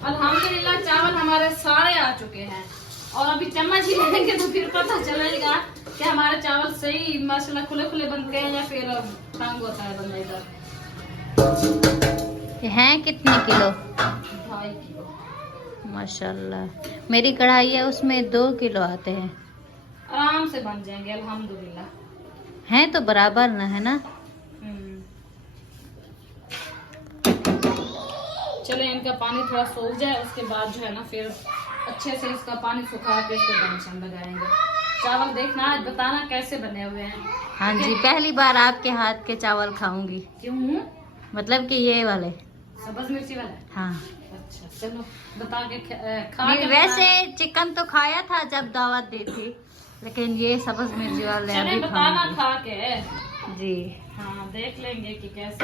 अल्हम्दुलिल्लाह चावल हमारे सारे आ चुके हैं और अभी चम्मच ही लेंगे तो फिर पता चलेगा कि हमारे चावल सही माशाल्लाह खुले खुले बनते हैं या फिर तंग होता है बंदा इधर। हैं कितने किलो? 2.5 किलो माशाल्लाह। मेरी कढ़ाई है उसमें 2 किलो आते हैं। आराम से बन जाएंगे अल्हम्दुलिल्लाह। हैं तो बराबर ना है ना। चले इनका पानी थोड़ा सूख जाए उसके बाद जो है ना फिर अच्छे से इसका पानी सुखा के इसको दम लगाएंगे। चावल देखना बताना कैसे बने हुए हैं। हाँ जी, पहली बार आपके हाथ के चावल खाऊंगी। क्यों? मतलब कि ये वाले सब्ज मिर्ची वाला? हाँ। अच्छा चलो बता के खा नहीं, के वैसे चिकन तो खाया था जब दावत दी थी, लेकिन ये सब्ज मिर्ची वाले चले अभी बताना खाऊंगी। खा के जी हाँ देख लेंगे कि कैसे